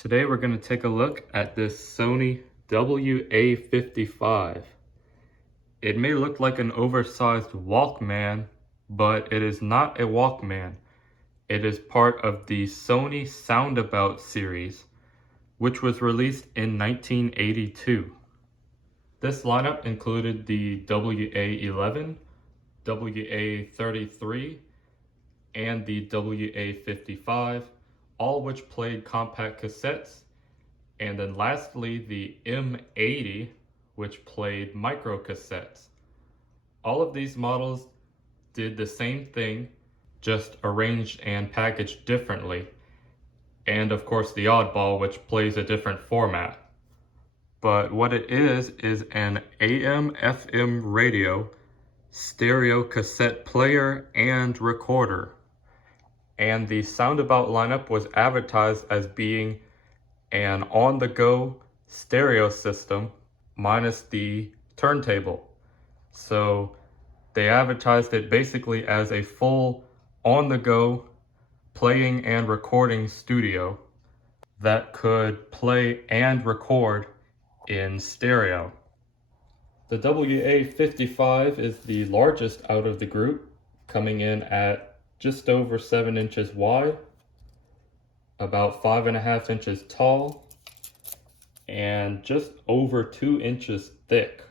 Today we're going to take a look at this Sony WA-55. It may look like an oversized Walkman, but it is not a Walkman. It is part of the Sony Soundabout series, which was released in 1982. This lineup included the WA-11, WA-33, and the WA-55, all which played compact cassettes, and then lastly the M80, which played micro cassettes. All of these models did the same thing, just arranged and packaged differently, and of course the oddball, which plays a different format. But what it is an AM/FM radio, stereo cassette player, and recorder. And the Soundabout lineup was advertised as being an on-the-go stereo system minus the turntable. So they advertised it basically as a full on-the-go playing and recording studio that could play and record in stereo. The WA-55 is the largest out of the group, coming in at just over 7 inches wide, about 5.5 inches tall, and just over 2 inches thick.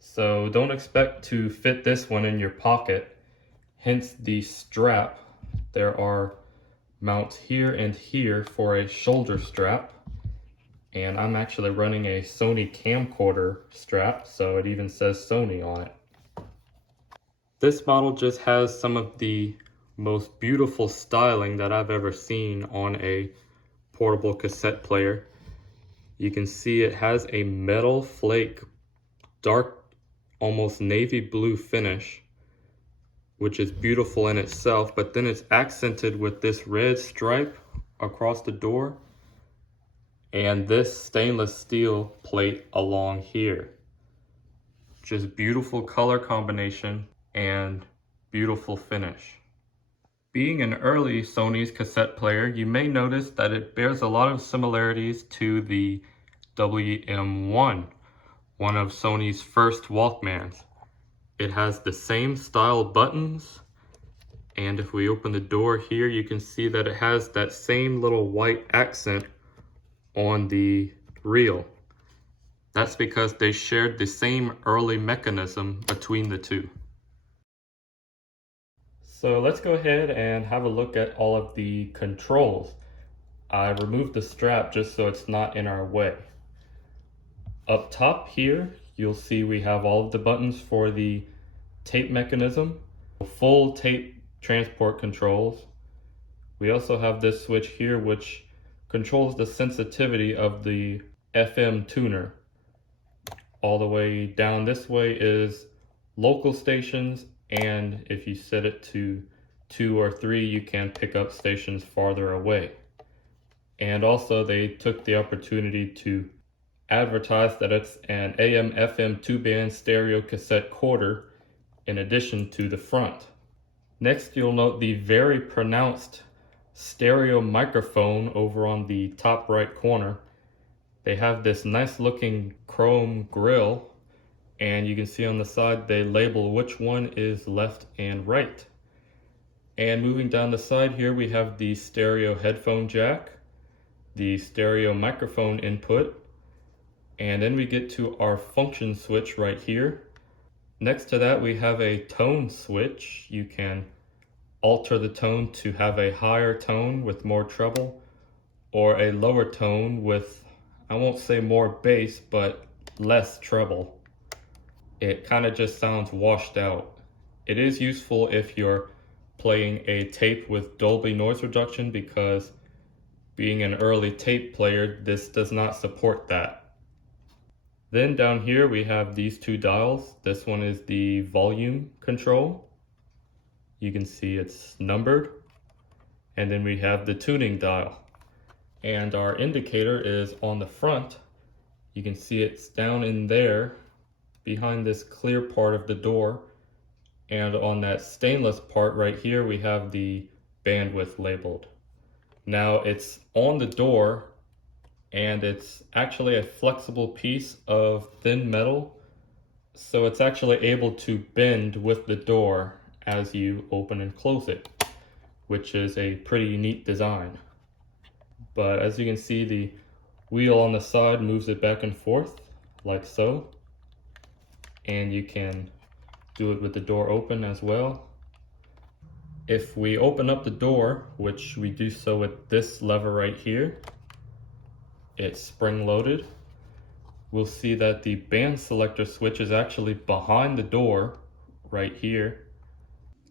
So don't expect to fit this one in your pocket, hence the strap. There are mounts here and here for a shoulder strap, and I'm actually running a Sony camcorder strap, so it even says Sony on it. This model just has some of the most beautiful styling that I've ever seen on a portable cassette player. You can see it has a metal flake, dark, almost navy blue finish, which is beautiful in itself, but then it's accented with this red stripe across the door and this stainless steel plate along here. Just beautiful color combination and beautiful finish. Being an early Sony's cassette player, you may notice that it bears a lot of similarities to the WM1, one of Sony's first Walkmans. It has the same style buttons, and if we open the door here, you can see that it has that same little white accent on the reel. That's because they shared the same early mechanism between the two. So let's go ahead and have a look at all of the controls. I removed the strap just so it's not in our way. Up top here, you'll see we have all of the buttons for the tape mechanism, full tape transport controls. We also have this switch here which controls the sensitivity of the FM tuner. All the way down this way is local stations, and if you set it to 2 or 3, you can pick up stations farther away. And also they took the opportunity to advertise that it's an AM/FM 2-band stereo Cassette-Corder in addition to the front. Next, you'll note the very pronounced stereo microphone over on the top right corner. They have this nice looking chrome grille, and you can see on the side they label which one is left and right. And moving down the side here, we have the stereo headphone jack, the stereo microphone input, and then we get to our function switch right here. Next to that, we have a tone switch. You can alter the tone to have a higher tone with more treble, or a lower tone with, I won't say more bass, but less treble. It kind of just sounds washed out. It is useful if you're playing a tape with Dolby noise reduction, because being an early tape player, this does not support that. Then down here we have these two dials. This one is the volume control. You can see it's numbered. And then we have the tuning dial. And our indicator is on the front. You can see it's down in there behind this clear part of the door, and on that stainless part right here we have the bandwidth labeled. Now it's on the door and it's actually a flexible piece of thin metal, so it's actually able to bend with the door as you open and close it, which is a pretty neat design. But as you can see, the wheel on the side moves it back and forth like so, and you can do it with the door open as well. If we open up the door, which we do so with this lever right here, it's spring loaded, we'll see that the band selector switch is actually behind the door right here.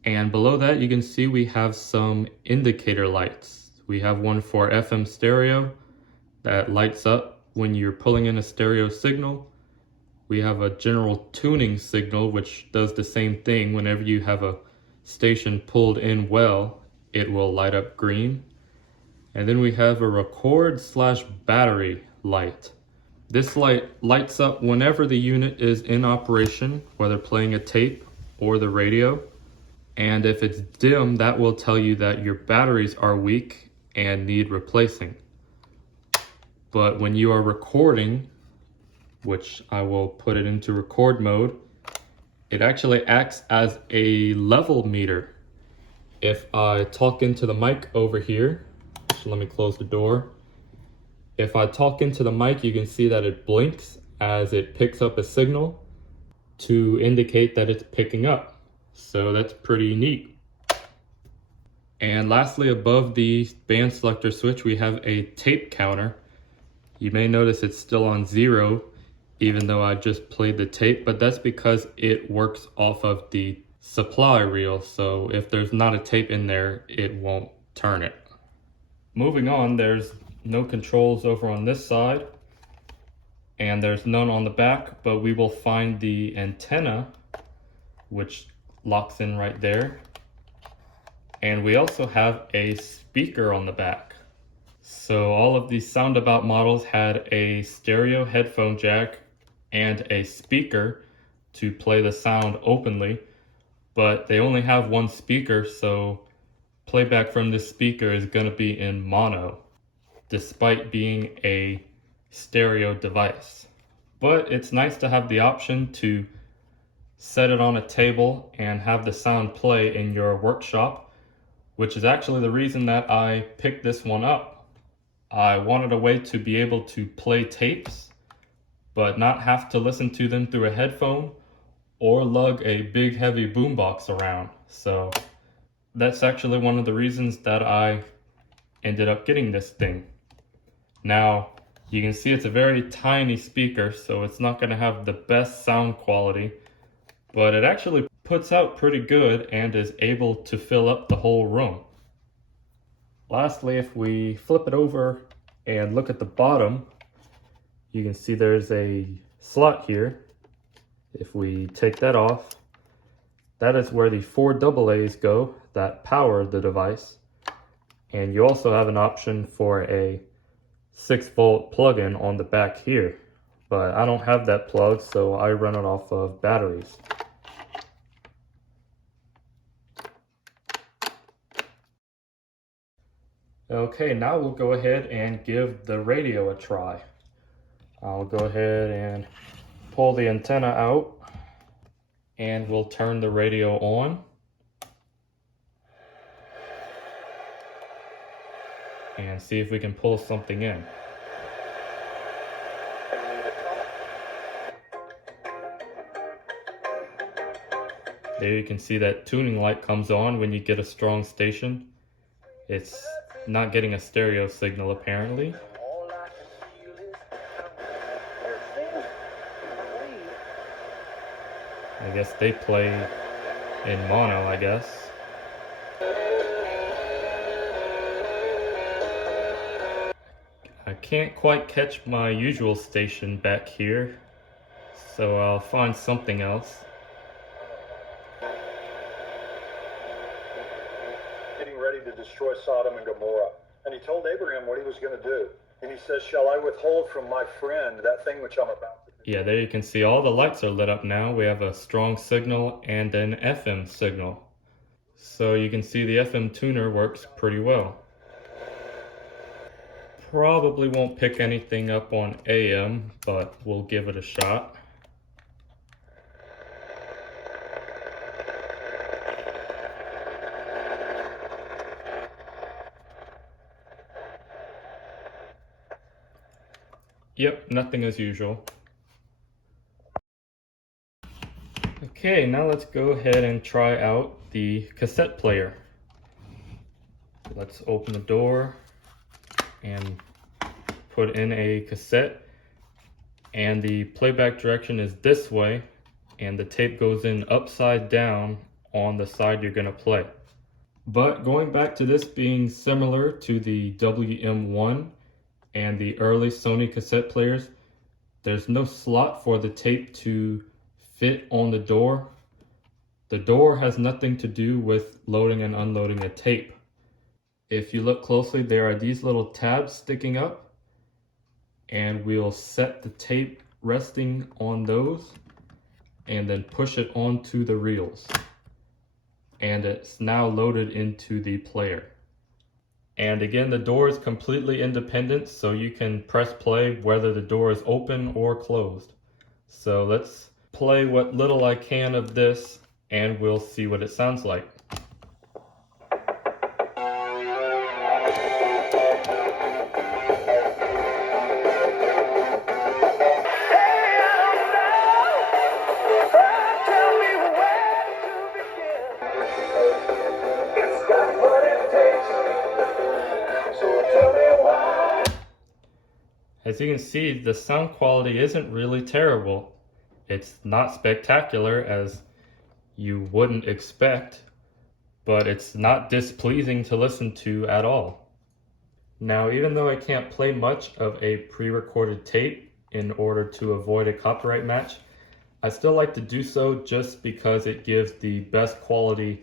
And below that, you can see we have some indicator lights. We have one for FM stereo that lights up when you're pulling in a stereo signal. We have a general tuning signal, which does the same thing. Whenever you have a station pulled in well, it will light up green. And then we have a record/battery light. This light lights up whenever the unit is in operation, whether playing a tape or the radio. And if it's dim, that will tell you that your batteries are weak and need replacing. But when you are recording, which I will put it into record mode, it actually acts as a level meter. If I talk into the mic over here, so let me close the door. If I talk into the mic, you can see that it blinks as it picks up a signal to indicate that it's picking up. So that's pretty neat. And lastly, above the band selector switch, we have a tape counter. You may notice it's still on 0, even though I just played the tape, but that's because it works off of the supply reel. So if there's not a tape in there, it won't turn it. Moving on, there's no controls over on this side, and there's none on the back, but we will find the antenna, which locks in right there. And we also have a speaker on the back. So all of these Soundabout models had a stereo headphone jack and a speaker to play the sound openly, but they only have one speaker, so playback from this speaker is going to be in mono, despite being a stereo device. But it's nice to have the option to set it on a table and have the sound play in your workshop, which is actually the reason that I picked this one up. I wanted a way to be able to play tapes, but not have to listen to them through a headphone or lug a big heavy boombox around. So that's actually one of the reasons that I ended up getting this thing. Now, you can see it's a very tiny speaker, so it's not going to have the best sound quality, but it actually puts out pretty good and is able to fill up the whole room. Lastly, if we flip it over and look at the bottom, you can see there's a slot here. If we take that off, that is where the 4 AA's go that power the device. And you also have an option for a 6-volt plug-in on the back here, but I don't have that plug, so I run it off of batteries. Okay, now we'll go ahead and give the radio a try. I'll go ahead and pull the antenna out, and we'll turn the radio on. And see if we can pull something in. There you can see that tuning light comes on when you get a strong station. It's not getting a stereo signal apparently. I guess they play in mono, I guess. I can't quite catch my usual station back here, so I'll find something else. Getting ready to destroy Sodom and Gomorrah. And he told Abraham what he was going to do. And he says, "Shall I withhold from my friend that thing which I'm about to do?" Yeah, there you can see all the lights are lit up now. We have a strong signal and an FM signal. So you can see the FM tuner works pretty well. probably won't pick anything up on AM, but we'll give it a shot. Yep, nothing as usual. Okay, now let's go ahead and try out the cassette player. Let's open the door and put in a cassette, and the playback direction is this way, and the tape goes in upside down on the side you're going to play. But going back to this being similar to the WM1 and the early Sony cassette players, there's no slot for the tape to fit on the door. The door has nothing to do with loading and unloading a tape. If you look closely, there are these little tabs sticking up, and we'll set the tape resting on those and then push it onto the reels. And it's now loaded into the player. And again, the door is completely independent, so you can press play whether the door is open or closed. So let's play what little I can of this, and we'll see what it sounds like. As you can see, the sound quality isn't really terrible. It's not spectacular as you wouldn't expect, but it's not displeasing to listen to at all. Now, even though I can't play much of a pre-recorded tape in order to avoid a copyright match, I still like to do so just because it gives the best quality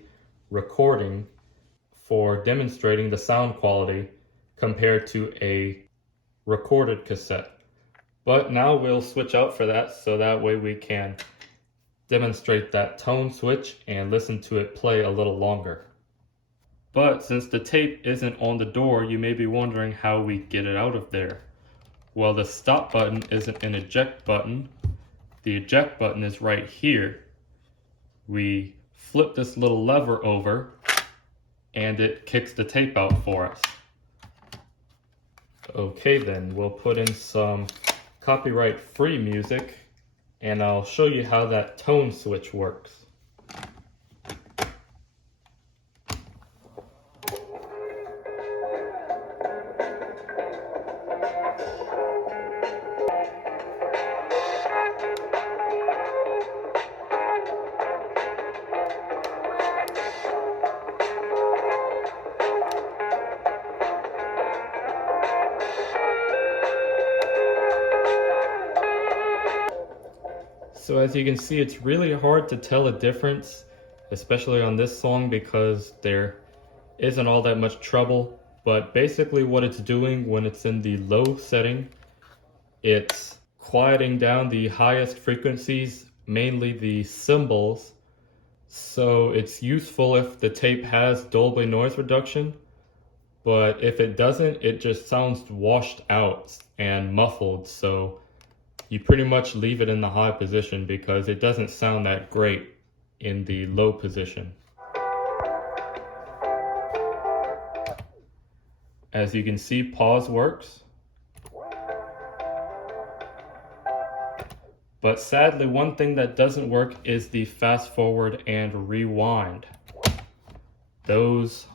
recording for demonstrating the sound quality compared to a recorded cassette. But now we'll switch out for that, so that way we can demonstrate that tone switch and listen to it play a little longer. But since the tape isn't on the door, you may be wondering how we get it out of there. Well, the stop button isn't an eject button. The eject button is right here. We flip this little lever over and it kicks the tape out for us. Okay then, we'll put in some copyright-free music and I'll show you how that tone switch works. So as you can see, it's really hard to tell a difference, especially on this song, because there isn't all that much treble. But basically what it's doing when it's in the low setting, it's quieting down the highest frequencies, mainly the cymbals. So it's useful if the tape has Dolby noise reduction, but if it doesn't, it just sounds washed out and muffled. So you pretty much leave it in the high position because it doesn't sound that great in the low position. As you can see, pause works. But sadly, one thing that doesn't work is the fast forward and rewind. Those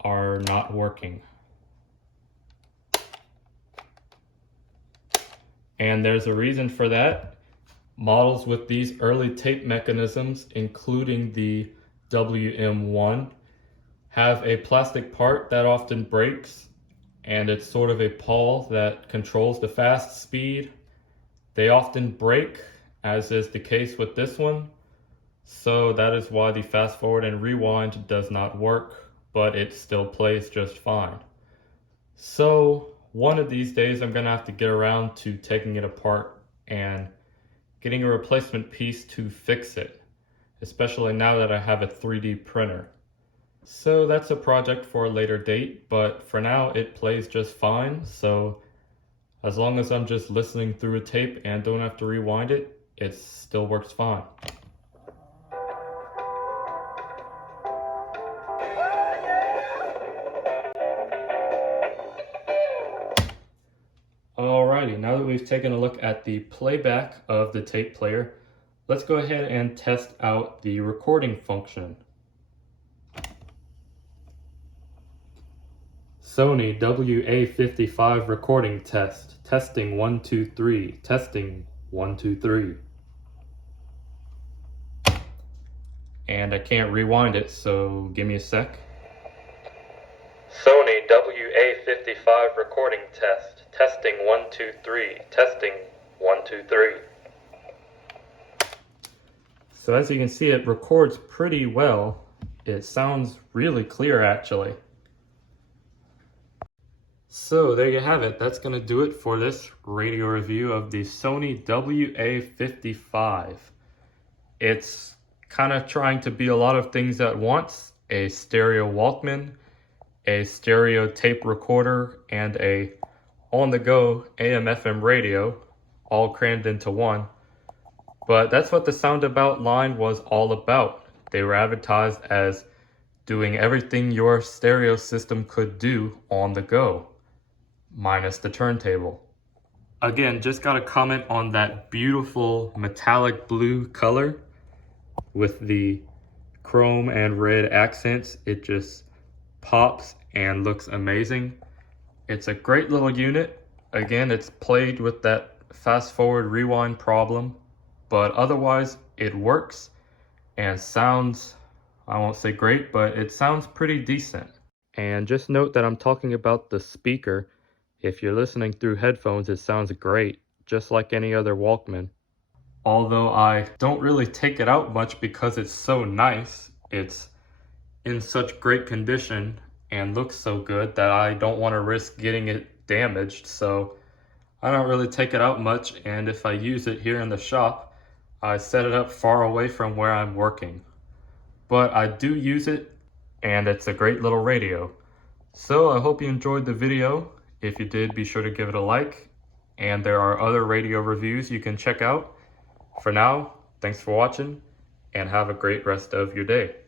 are not working. And there's a reason for that. Models with these early tape mechanisms, including the WM1, have a plastic part that often breaks, and it's sort of a pawl that controls the fast speed. They often break, as is the case with this one. So that is why the fast forward and rewind does not work, but it still plays just fine. So one of these days I'm gonna have to get around to taking it apart and getting a replacement piece to fix it, especially now that I have a 3D printer. So that's a project for a later date, but for now it plays just fine. So as long as I'm just listening through a tape and don't have to rewind it, it still works fine. Alrighty, now that we've taken a look at the playback of the tape player, let's go ahead and test out the recording function. Sony WA-55 recording test. Testing 1 2 3. Testing 1 2 3. And I can't rewind it, so give me a sec. Sony WA-55 recording test. Testing 1 2 3. Testing 1 2 3. So as you can see, it records pretty well. It sounds really clear actually. So there you have it. That's going to do it for this radio review of the Sony WA-55. It's kind of trying to be a lot of things at once. A stereo Walkman, a stereo tape recorder, and a on-the-go AM/FM radio, all crammed into one. But that's what the Soundabout line was all about. They were advertised as doing everything your stereo system could do on the go, minus the turntable. Again, just got to comment on that beautiful metallic blue color with the chrome and red accents. It just pops and looks amazing. It's a great little unit. Again, it's played with that fast forward rewind problem, but otherwise it works and sounds, I won't say great, but it sounds pretty decent. And just note that I'm talking about the speaker. If you're listening through headphones, it sounds great, just like any other Walkman. Although I don't really take it out much because it's so nice. It's in such great condition and looks so good that I don't want to risk getting it damaged. So I don't really take it out much, and if I use it here in the shop, I set it up far away from where I'm working. But I do use it, and it's a great little radio. So I hope you enjoyed the video. If you did, be sure to give it a like, and there are other radio reviews you can check out. For now, thanks for watching, and have a great rest of your day.